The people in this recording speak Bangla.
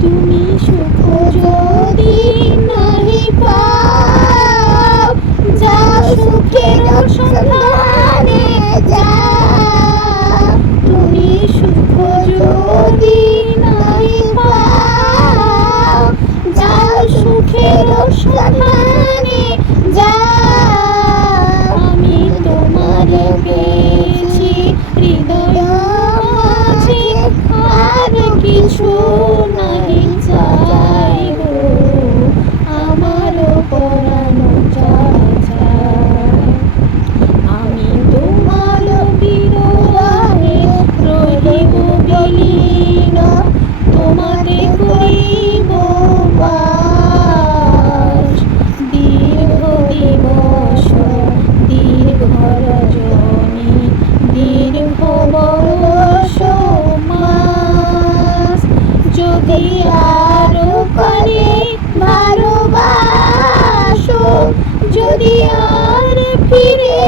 তুমি সুখ যদি নাহি পাও, যাও সুখের সন্ধানে যাও। তুমি সুখ যদি নাহি পাও, যাও সুখের সন্ধানে যাও। আমি তোমারে পেয়েছি হৃদয় মাঝে, আর কিছু নাহি চাই গো, আমার পরাণ চাই। আমি তোমার বিরহে রহিব বিলীন, তোমাতে করিব বাস। দীর্ঘ দিবস দীর্ঘ রজনী, দীর্ঘ বরষ মাস। যদি আরো করে ভালোবাসো, যদি আর ফিরে